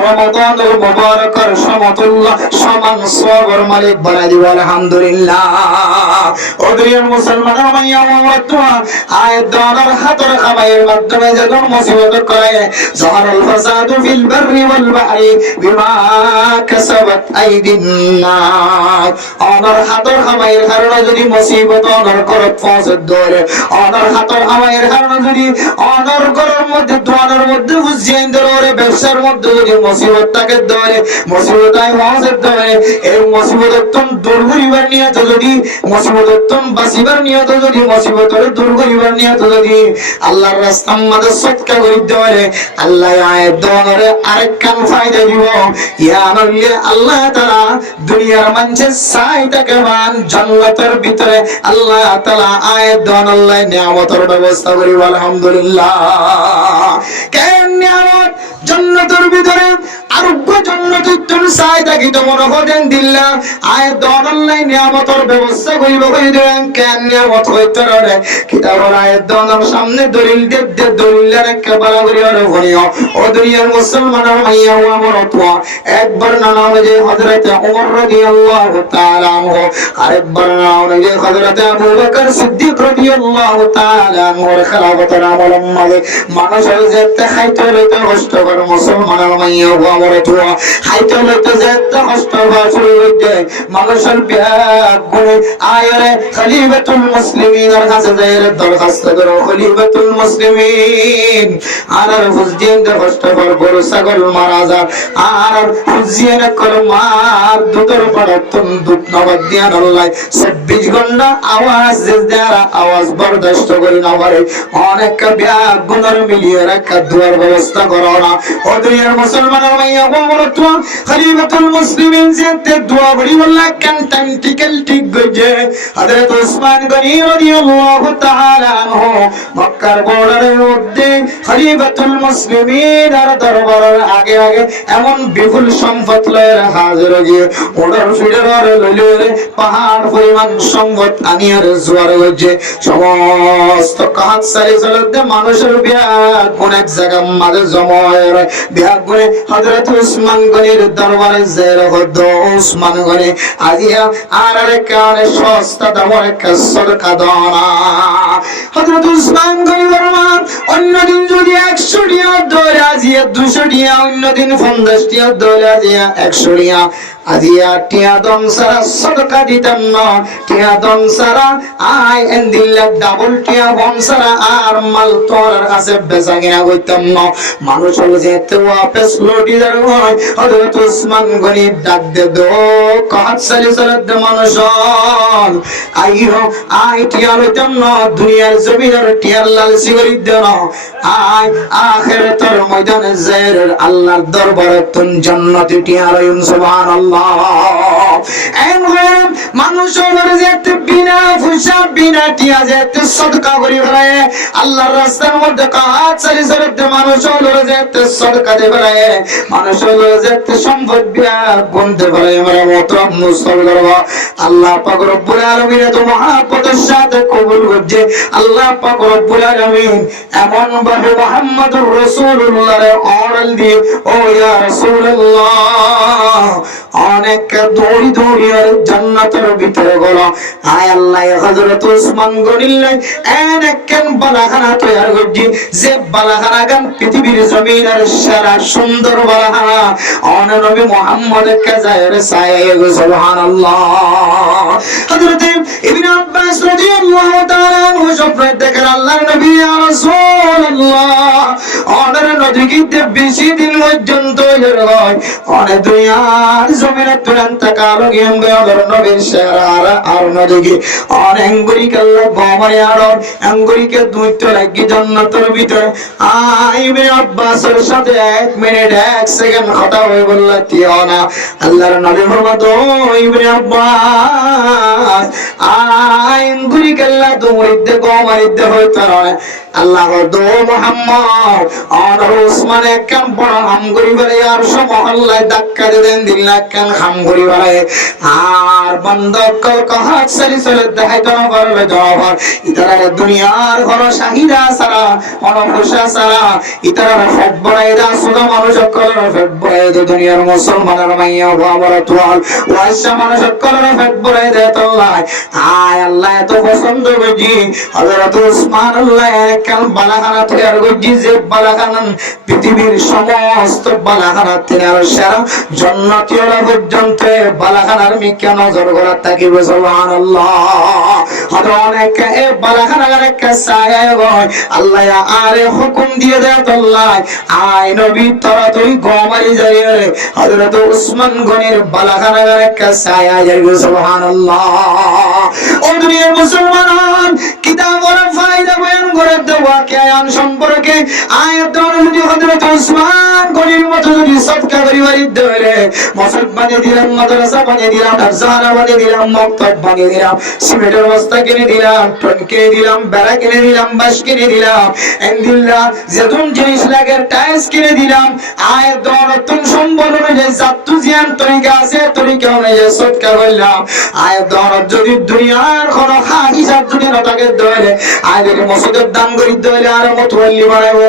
রমাদানুল মুবারকের সমতুল্য সমান সওয়াবের মালিক বানাই দিব আলহামদুলিল্লাহ ও দুনিয়ার মুসলমানের মাইয়া ওয়াতুয়া আয়াত দানার হাতের কামাইয়ের মাধ্যমে যখন মুসিবত করে যাহারুল ফাসাদু ফিল বাররি ওয়াল বাহরি বিমা কাসাবাত আইদিন নাস অনর হাতের কামাইয়ের কারণে যদি মুসিবত অনর করত পৌঁছে ধরে অনর হাতের কামাইয়ের কারণে যদি অনর ঘরের মধ্যে দোয়ানের মধ্যে বুঝিয়ে ধরে ব্যবসার মধ্যে যদি মুসিবত থাকে ধরে মুসিবতায় পৌঁছে ধরে এই মুসিবতন দূর করিবার নিয়ত যদি মুসিবতন বাঁচিবার নিয়ত যদি মুসিবতের দূর করিবার নিয়ত যদি আল্লাহর রাস্তার মধ্যে সদকা করিতে পারে আল্লাহ আয়াত দোয়ারে আরেক কান ফায়দা দিব ইয়া নবী আল্লাহ তাআলা দুনিয়ার মানুষের চাইতাকে মান জান্নাতের ভিতরে আল্লাহ তাআলা আয়াত দোয়ান আল্লাহ নিয়ামতের ব্যবস্থা করিব আলহামদুলিল্লাহ কেন নিয়ামত জান্নাতের ভিতরে আরোগ্য জান্নাতের তুন চাইতা কি তোমরা হদেন দিল্লা আয়াত দোয়ান আল্লাহ নিয়ামতের ব্যবস্থা করিব কই দেন কেন নিয়ামত হইতে রে কিতাবের আয়াত দোয়ানের সামনে দলিল দেব দেব দলিলের একেবারে করিও ও দুনিয়ার মুসলমানের মাইয়া ও আমার অতোয়া একবার বর্ণনা অনুযায়ী হযরত ওমর রাদিয়াল্লাহু তাআলা আনহু, আরেক বর্ণনা অনুযায়ী হযরত আবু বকর সিদ্দিক রাদিয়াল্লাহু তাআলা আনহুর খেলাফতের আমলে মানুষের যেতে খাইতে লইতে কষ্ট করে মুসলমানের মাইয়া ওমরে তো খাইতে লইতে যেতে কষ্ট শুরু হইছে মানুষের ব্যাগ গুনে আয়রে খলিফাতুল মুসলিমিনের কাছে যাইরে দরখাস্ত করো, খলিফাতুল মুসলিমিন আর হুজদিন দে কষ্ট করে গরু ছাগল মারা যায় আর হুজদিন কল মা দুধের পড়তন দুধ নবাদ দিয়া আল্লাহ 26 ঘন্টা আওয়াজ দেয়ারা আওয়াজ বরদাস্ত করি না পারে অনেক ব্যাগ গুণর মিলিয়ে রাখা দুয়ার ব্যবস্থা করো না। ও দুনিয়ার মুসলমানের মাইয়া ওমর তো খলিফাতুল মুসলিমিন যেতে দোয়া করি বললা কেন টাইম ঠিক গজে হযরত ওসমান গনি রাদিয়াল্লাহু তাআলা আনহু মক্কার বর্ডারের মধ্যে খলিফাতুল মুসলিমিন আর দরবারের আগে এমন বিপুল সম্পদ লয়ে হাজির হয়ে ওড়ার ফিডার লইলে পাহাড় পরিমাণ সম্পদ আনিয়ার জোয়ার হচ্ছে সমস্ত কাজ সারি চলতে মানুষের ব্যাগ অনেক জায়গা মাঝে জমায়ের ব্যাগ গুনে হযরত ওসমান গনির দরবারে জের হদ ওসমান গনি আজিয়া আর কানে সস্তা দামের একটা সদকা দানা হযরত ওসমান গনি বর্মান অন্যদিন যদি 100 টাকা দরে আজিয়া 200 টাকা অন্যদিন 50 টাকা দরে আজিয়া 100 টাকা আজিয়া টিয়া দম সারা সদকা দিতাম না টিয়া দম সারা আই এন্দিল্লা ডাবল টিয়া বম সারা আর মাল তোর কাছে বেচা কিনা করতাম না মানুষ হল যেতে ওয়াপস লটি দার হয় হযরত ওসমান গনি ডাক দে দো কাহাত সালি সালাত দে মানুষ আইও আই টিয়া লইতাম না দুনিয়ার জমিনের টিয়ার লালসি করি দে না আই আখিরাতের ময়দানে যাইর আল্লাহর দরবারে তুন জান্নাতে টিয়া লইম সুবহানাল্লাহ। মানুষ যেতে বিনা পয়সা বিনা টিয়া যেতে সদকা করি ফেলায় আল্লাহর রাস্তার মধ্যে কাজ চালি চলতে মানুষ যেতে সদকা দিয়ে ফেলায় মানুষ যেতে সম্পদ গুনতে ফেলায় আমরা মত আল্লাহ পাক রব্বুল আলামিন এত মহাব্বতের সাথে কবুল করছে আল্লাহ পাক রব্বুল আলামিন এমন ভাবে মুহাম্মদুর রাসূলুল্লাহর অর্ডার দিয়ে ও ইয়া রাসূলুল্লাহ অনেক দৌড়ি আর জান্নাতের ভিতরে গেল আয় আল্লাহ হযরত ওসমান গনিল্লাই এনেকেন বালাখানা তৈরি করছি যে বালাখানা গান পৃথিবীর জমিনের সেরা সুন্দর বালাখানা অন নবী মুহাম্মদের কাজায়ের সায়ে সুবহানাল্লাহ। হযরত ইবনে আব্বাস রাদিয়াল্লাহু তাআলা আনহু স্বপ্নে দেখেন আল্লাহর নবী ইয়া রাসূলুল্লাহ অনের নদীতে বেশি দিন পর্যন্ত হয় অনেক দুনিয়ার জমিনে তুরন্ত কালো গেম বেয়াদর নবীর শেরারা আর নদী অনেঙ্গুরি কাল্লা গমারি আর অঙ্গুরিকে দুইটো লাগি জান্নাতের ভিতরে ইবনে আব্বাসের সাথে 1 মিনিট 1 সেকেন্ড কথা হয়ে বলল তিওনা আল্লাহর নবী ফরমাতো ইবনে আব্বাস অঙ্গুরি কাল্লা দুইতে গমারিতে হইতো আল্লাহ দো মুহাম্মদ আর ওসমান একখান বড় হামগুড়ি বলে আর সব মহল্লায় ধাক্কা দেন দিল্লা একখান হামগুড়ি বলে আর বন্ধ কাহাত সারি চলে দেখাই তো পারবে জবাব ইতারা দুনিয়ার ঘর শাহিদা সারা অনফসা সারা ইতারা ফেট বড়াই দা সুদা মানুষ কলর ফেট বড়াই দে দুনিয়ার মুসলমানের মাইয়া বাবার তোয়াল ওয়াইসা মানুষ কলর ফেট বড়াই দে তোল্লাহ আয় আল্লাহ এত পছন্দ বুঝি হযরত ওসমান আল্লাহ কাল বালাখানা তৈরি করছি যে বালাখানা পৃথিবীর সমস্ত বালাখানা তিনার সেরা জান্নাতীয়রা পর্যন্ত বালাখানার মিকে নজর করার থাকিব সুবহানাল্লাহ। হয়তো অনেক এ বালাখানার একটা ছায়া হয় আল্লাহ আরে হুকুম দিয়ে দেয় আল্লাহ আয় নবী তোরা তুই গমারি যাই হযরত ওসমান গনির বালাখানার একটা ছায়া যাইব সুবহানাল্লাহ। ও দুনিয়ার মুসলমান কিতাব ওরা ফায়দা বয়ান করে ওয়াকিয়ান সম্পর্কে আয়াত অনুযায়ী হযরত ওসমান গনির মতো যদি সদকা করিবারি ধরে মসজিদ বানিয়ে দিলাম মাদ্রাসা বানিয়ে দিলাম আফজানা বানিয়ে দিলাম মক্তব বানিয়ে দিলাম সিমেন্টের বস্তা কিনে দিলাম টন কিনে দিলাম বেড়া কিনে দিলাম বাঁশ কিনে দিলাম আলহামদুলিল্লাহ যেতুন জিনিস লাগে টাইলস কিনে দিলাম আয়াত নতুন সম্পর্ক অনুযায়ী জাতু জিয়ান তরিকা আছে তরিকা অনুযায়ী সদকা করলাম আয়াত যদি দুনিয়ার কোন হিসাব যদি নটাকে ধরে আয়াতের মসজিদের দান করি দলে আর মুতওয়াল্লি বানাইবো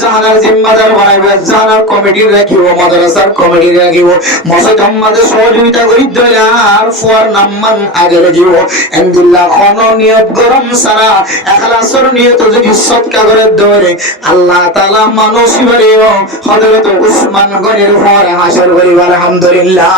জাহানার জিম্মাদার বানাইবো জাহানার কমিটি রাখিব মাদ্রাসার কমিটি রাখিব মসজিদ আমাদের সহযোগিতা করি দলে আর ফুয়ার নাম্মান আগে রাখিব আলহামদুলিল্লাহ কোন নিয়ত গরম সারা ইখলাসের নিয়ত যদি সদকা করে দলে আল্লাহ তাআলা মানুষ বাড়িও হযরত উসমান গনির পরে হাসর করিব আলহামদুলিল্লাহ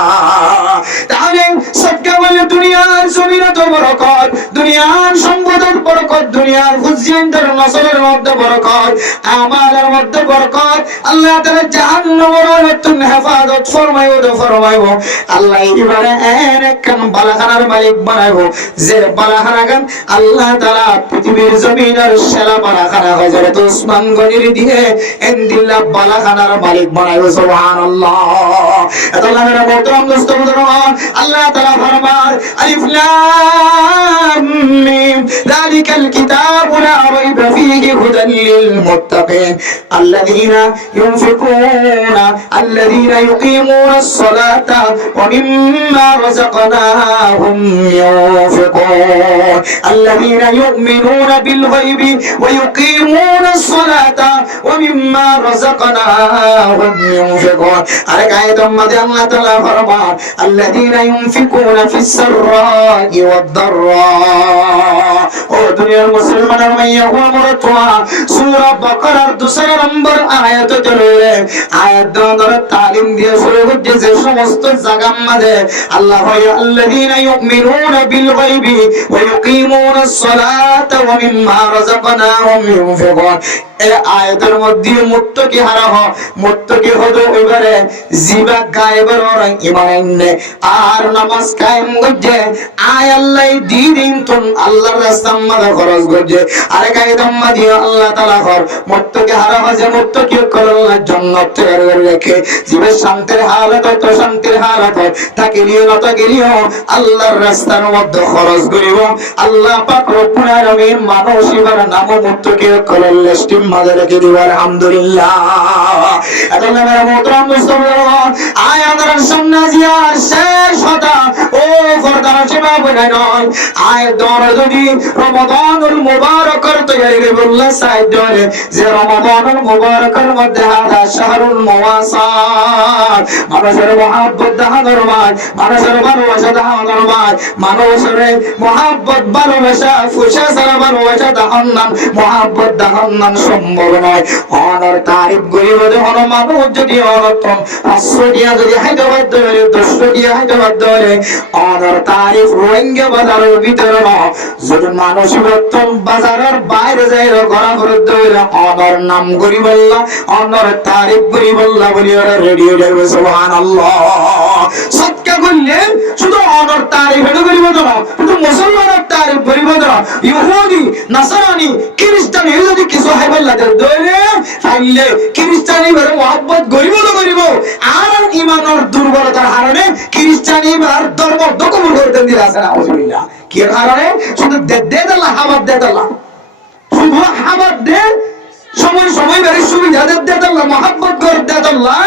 তাহলে সদকা বলে দুনিয়ার জমিনে তো বরকত দুনিয়ার সম্পদের বরকত দুনিয়ার ফুজিয়ানদের নসলের মধ্যে বরকত আমাদের মধ্যে বরকত আল্লাহ তাআলা জাহান্নামের মধ্যে হেফাজত ফরমাইবো আল্লাহ এবারে একখান বালাখানার মালিক বানাইবো যে বালাখানাগান আল্লাহ তাআলা পৃথিবীর জমিনের সেরা বালাখানা হযরত উসমান গনির দিয়ে ইনদিল্লাহ বালাখানার মালিক বানাইবো সুবহানাল্লাহ আল্লাহ মেরা মোহতরম দোস্ত বুজুর্গান আল্লাহ তাআলা ফরমান আলিফ লাম মিম যালিকাল কিতাবু লা রাইবা ফীহি হুদান লিল মুত্তাকিন আল্লাযীনা ইউকিমুনাস সালাতা ওয়া মিম্মা রাযাকনাহুম ইউনফিকুন আল্লাযীনা ইউমিনুনা বিল গায়বি ওয়া ইউকিমুনাস সালাতা ওয়া মিম্মা রাযাকনাহুম ইউনফিকুন আরেক আয়াতের মধ্যে আল্লাহ তাআলা ফরমান আল্লাযীনা ইউনফিকুনা ফিস সাররা'i ওয়াদ দাররা ও দুনিয়ার মুসলমানের মাইয়া ও মরতওয়া সূরা বাকারার 2 নম্বর আয়াতে চলে আয়াত দ্বারা তালিম দিয়ে শুরু হচ্ছে যে সমস্ত জায়গার মধ্যে আল্লাহ আল্লাযীনা ইউমিনুনা বিল গায়বি ওয়া ইউকিমুনাস সালাতা ওয়া মিম্মা রাযাকনাহুম ইউনফিকুন এই আয়াতের মধ্যে মুত্তাকি হারাহ মুত্তাকি হলো এবারে জিবা গায়বের ওরাই ঈমান আর নামাজ কায়েম করছে আয় আল্লাহ দিন তুম আল্লাহর রাস্তায় মধ্যে খরচ করছে আরে কায়দাম মধ্যে আল্লাহ তাআলা কর মুত্তাকি হারাহ যে মুত্তাকি করলে জান্নাত তৈরি করে রাখে জীবের শান্তির হালত তো শান্তির হালত থাকিলিও না থাকিলিও আল্লাহর রাস্তার মধ্যে খরচ করিব আল্লাহ পাক রব্বুল আলামিন মানুষ এবার নাম মুত্তাকি করলে স্টিম মাঝে রেখে দিব আলহামদুলিল্লাহ আল্লাহ মেরা মোহতরম দোস্ত আয় আমাদের সামনে জিয়ার শেষ কথা ও ফরদার সেবা বলে নয় আয় দর যদি রমাদানুল মুবারকের তৈরি বললে সাইড ধরে যে রমাদানুল মুবারকের মধ্যে হাদা শাহরুল মুওয়াসাত মানুষের মহব্বত দাহানোর মাস মানুষের ভালোবাসা দাহানোর মাস মানুষের মহব্বত ভালোবাসা ফুসা সারা ভালোবাসা দাহান্নান মহব্বত দাহান্নান সম্ভব নয় অনর তারিফ গরিব হন মানুষ যদি অনতম 500 দিয়া যদি হায়দ্রাবাদ ধরে 200 দিয়া হায়দ্রাবাদ ধরে অনর তারিফ রোহিঙ্গা বাজারের ভিতরে না যদি মানুষ বর্তম বাজারের বাইরে যায় ঘোরা করে ধরে অনর নাম গরিব আল্লাহ অনর তারিফ গরিব আল্লাহ বলি ওরা রেডিও যাবে সুবহানাল্লাহ সদকা করলে শুধু অনর তারিফ এটা গরিব না শুধু মুসলমানের তারিফ গরিব না ইহুদি নাসারানি খ্রিস্টানি যদি কিছু হয় বললা ধরে ফাইলে খ্রিস্টানি বড় মহব্বত গরিব না গরিব আর ঈমানের দুর্বলতার কারণে খ্রিস্টানি আর ধর্ম দখল করতে দিলা আছে নাউজুবিল্লাহ কি কারণে শুধু দে আল্লাহ হাবাত দে আল্লাহ শুধু হাবাত দে সময় সময় বেশি সুবিধা দে আল্লাহ মহব্বত কর দে আল্লাহ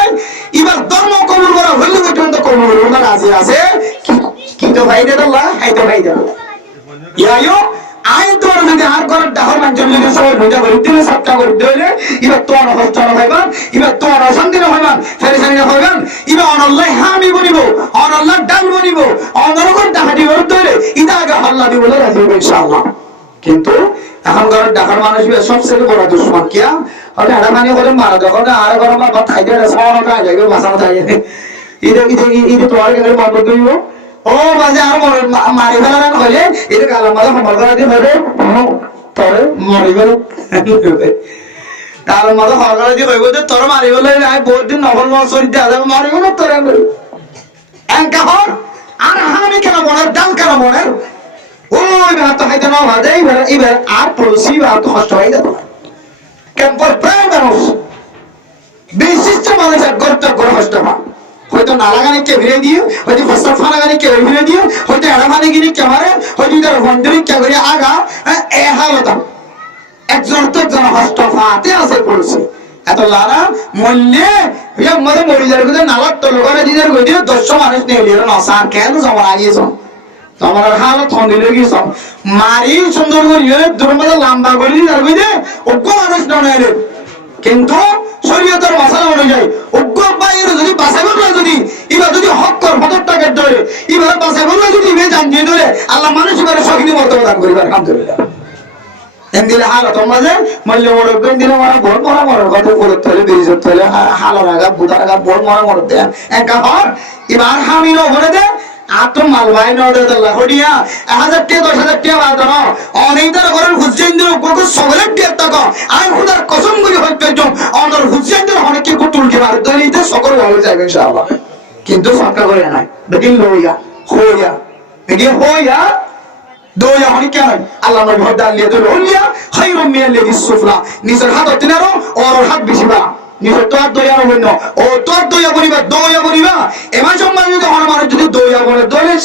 এবার ধর্ম কবুল করা হইলে পর্যন্ত কবুল করতে রাজি আছে কি তো ভাই দে আল্লাহ হাই তো ভাই দে ইয়ায়ো আই তোর যদি আর করার দাহর মানুষ যদি সবাই ভোজা করে দিলে সবটা করে দিলে এবার তোর হস্ত হইবান এবার তোর অশান্তি না হইবান ফেরেশানি না হইবান এবার অনল্লাহ হামি বনিব অনল্লাহ ডাল বনিব অনরকম ডাহাটি করে দিলে ইদা আগে আল্লাহ দি বলে রাজি হবে ইনশাআল্লাহ কিন্তু এখন ঘরের ঢাকার মানুষ সবচেয়ে বড় দুশমন কিয়া হলে আড়া পানি করে মারা যখন আর ঘর মা ভাত খাইতে সব খাই যাবে বাসানো খাই যাবে ইদে তোর কেন মত দিব ও বাজে আর মারি ফেলার হইলে এটা কালার মাঝে সম্পর্ক দিয়ে ধরে তোর মরি গেল কাল মাঝে সরকার দিয়ে হইব যে তোর মারি গেলে বহুত দিন নকল মশরি দেওয়া যাবে মারি গেল তোর আর আমি কেন মনের ডাল কেন মনের ওই ভাত খাইতে না ভাজে এবার আর পড়ছি ভাত কষ্ট হয়ে যাবে ক্যাম্পর প্রায় মানুষ বিশিষ্ট মানুষের গর্ত করে কষ্ট হয় হয়তো নালাগানি কে ভিড়ে দিয়ে হয়তো ফসল ফানাগানি কে ভিড়ে দিয়ে হয়তো এড়ামানি গিনি কে মারে হয়তো তার বন্ধুরি কে করে আগা এ হালত একজন তো একজন হস্ত ফাতে আছে পড়ছে এত লারা মল্লে ইয়া মরে মরি যার কথা নালাত তো লোকারে দিনের কই দিয়ে 10 মানুষ নিয়ে লিরো না সার কেন জমা লাগিয়েছ আমার হালত হন্দি লেগে সব মারি সুন্দর করি দুর্মা লম্বা করি যার বুঝে অজ্ঞ মানুষ নয় কিন্তু শরীয়তের মশালা অনুযায়ী অজ্ঞ বাইরে যদি বাসাই বললো যদি এবার যদি হক কর 70 টাকার ধরে এবার বাসাই বললো যদি ইবে জানিয়ে ধরে আল্লাহ মানুষ এবারে সখিনী মতো দান করিবার আলহামদুলিল্লাহ এমদিলে হালত মাঝে মল্য মরক দিলে মারা বড় মরা মরার কথা বলে তলে বেরিয়ে তলে হালার আগা বুধার আগা বড় মরা মর দেন একা হর এবার হামিল ভরে দেন আতো মাল ভাই নড়াল্লাহ হডিয়া 1000 টাকা 10000 টাকা বাদন অনেকদার করেন হুজেন্দ্র গোগো সবলের টাকা টাকা আর খুদার কসম করে হইতে জম অনর হুজেন্দ্র অনেক কি কুতুল কি মার দইতে সকল ভালো যাবে ইনশাআল্লাহ কিন্তু ফাঁকা করে নাই দেখিন লইয়া হইয়া এগিয়ে হইয়া দইয়া অনেক কেন আল্লাহ নবী হদা আল্লাহ দইল হইয়া খায়রুম মিনাল্লাযি সুফলা নিজের হাত তিনারো ওর হাত বেশি বা নিজের তোর দইয়া হইন ও তোর দইয়া বলিবা এমন সম্মান যদি আমার মানুষ যদি দইয়া বলে দইলে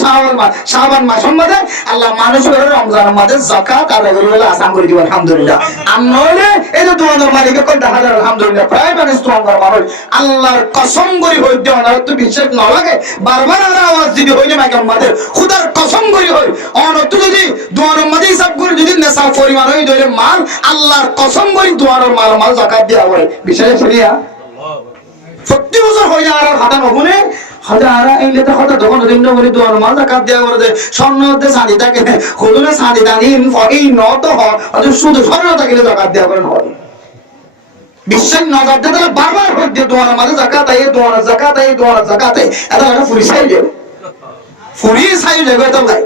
শাবান মাস সম্মাদে আল্লাহ মানুষ করে রমজানের মাঝে যাকাত আদায় করে বলে আসান করে দিব আলহামদুলিল্লাহ আর নইলে এই যে তোমাদের মালিকের কত হাজার আলহামদুলিল্লাহ প্রায় মানুষ তোমাদের মানুষ আল্লাহর কসম করে হইতে ওনার তো বিশ্বাস না লাগে বারবার আর আওয়াজ দিবি হইলে মাইকের মাঝে খুদার কসম করে হই অনত যদি দুয়ারের মাঝে হিসাব করে যদি নেশা পরিমাণ হই দইলে মাল আল্লাহর কসম করে দুয়ারের মাল যাকাত দেওয়া হয় বিশেষ শরিয়া প্রতি বছর হয়ে যায় আর হাতা নবনে হাজারা এইলে তো কথা যখন দিন করে দুয়ার মাল যাকাত দেওয়া করে দে স্বর্ণতে চাঁদি থাকে খুদুনে চাঁদি দানিন ফকি নত হয় শুধু স্বর্ণ থাকিলে যাকাত দেওয়া করেন হয় বিশ্বের নজর দিতে বারবার হয়ে দিয়ে দুয়ার মাঝে যাকাত আই দুয়ার যাকাত আই এটা একটা ফুরি সাই যাবে তো ভাই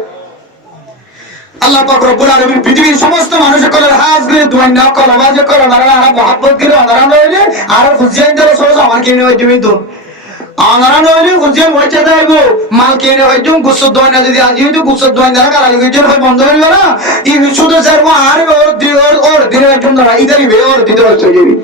আল্লাহ পাক রব্বুল আলামিন পৃথিবীর সমস্ত মানুষের কলের হাজ করে দুয়াইনা কলবাজ করে নারা মহব্বত করে নারা নইলে আর হুজিয়ান দরে সরস আমার কিনে হই তুমি তো আনারা নইলে হুজিয়ান হইছে যাইবো মাল কিনে হই তুমি গুসত দয়না যদি আজি হইতো গুসত দয়না কারা গিয়ে হই বন্ধ হইবে না ই শুধু যারবো আর ওর দিনে একদম ধরা ইদারি বে ওর দিতে হচ্ছে যাবি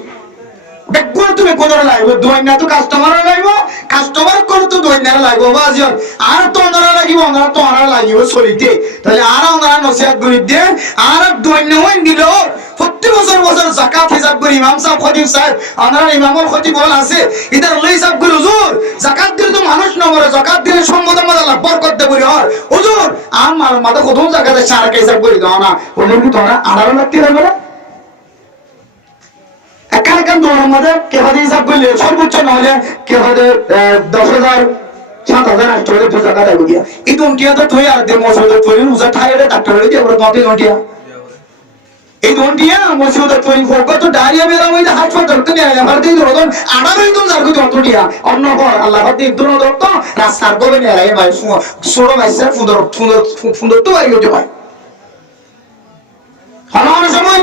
বেকুয়া তুমি কোন লাগবে দয়না তো কাস্টমার লাগবে কাস্টমার করে তো দয়না লাগবে বাজিও আর তো ওনারা লাগিব ওনারা তো ওনারা লাগিব চলিতে তাহলে আর ওনারা নসিহত করে দিয়ে আর দয়না হই দিল প্রতি বছর যাকাত হিসাব করে ইমাম সাহেব খতিব সাহেব ওনারা ইমামর খতিব বল আছে ইদার লই সাহেব করে হুজুর যাকাত দিলে তো মানুষ না মরে যাকাত দিলে সম্পদের মধ্যে আল্লাহ বরকত দেবে আর হুজুর আর মাথা কত যাকাতে সারা হিসাব করে দাও না ওদের কি তোরা আড়াল লাগতে হবে না এখানকার দোয়ার মধ্যে কে হতে হিসাব করলে সর্বোচ্চ নহলে কে হতে 10,000 7,000 8,000 টাকা দেবো গিয়া এই দুটিয়া তো তুই আর দে মসজিদে তুই উজা ঠাইরে ডাক্তার দিয়ে ওরা কত দুটিয়া এই দুটিয়া মসজিদে তুই কত ডায়রিয়া বেরা হইলে হাসপাতাল তো নিয়ে আমার দিন রতন আড়াই দিন যার কত দুটিয়া অন্য পর আল্লাহ বাদ দিন দুনো দত্ত রাস্তার গোবে নিয়ে আই ভাই ছোট মাইসা সুন্দর তো বাড়ি হতে ভাই হলার সময়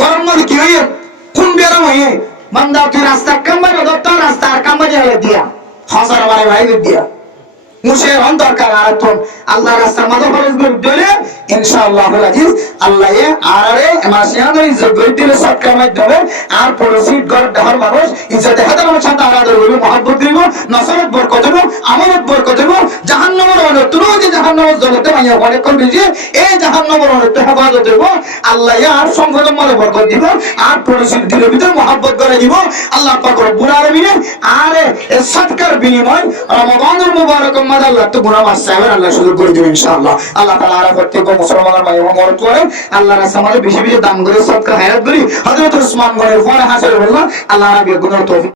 গরম মধ্যে কি হইয়ে কোন বেরা হইয়ে বান্দা তুই রাস্তা কামবাই দত্ত রাস্তার কামবাই দিয়া হাজার ভাই দিয়া মুশের দরকার আর তো আল্লাহর রাস্তার মধ্যে খরচ করে দিলে ইনশাআল্লাহ আজিজ আল্লাহ আরে মাসিয়ানো ইজ্জত করে দিলে সৎকার মাধ্যমে আর পরশিত ঘর দেহর মানুষ ইজ্জত হাদার সাথে আলাদা হইবে মহব্বত দিব নসরত বরকত দিব আমানত বরকত দিব জাহান্নামের অনেক তুলো যে জাহান্নামের জলতে মাইয়া অনেক করবে যে এই জাহান্নামের অনেক হেফাজত দেব আল্লাহ আর সম্পদের মধ্যে বরকত দিব আর পরশিত দিলের ভিতর মহব্বত করে দিব আল্লাহ পাক রব্বুল আলামিন আরে এই সৎকার বিনিময় রমাদানের মুবারক আল্লাহ তো গুনাহ মাফ চাইবেন আল্লাহ সুযোগ করে দিবেন ইনশাআল্লাহ আল্লাহ তাআলা আর প্রত্যেক মুসলমানের ভাই ও মরদ করে আল্লাহর রাস্তায় বেশি বেশি দান করে সদকা হায়াত করি হযরত উসমান গনির পরে হাসিল হলো আল্লাহ রাব্বুল গুনাহ তৌফিক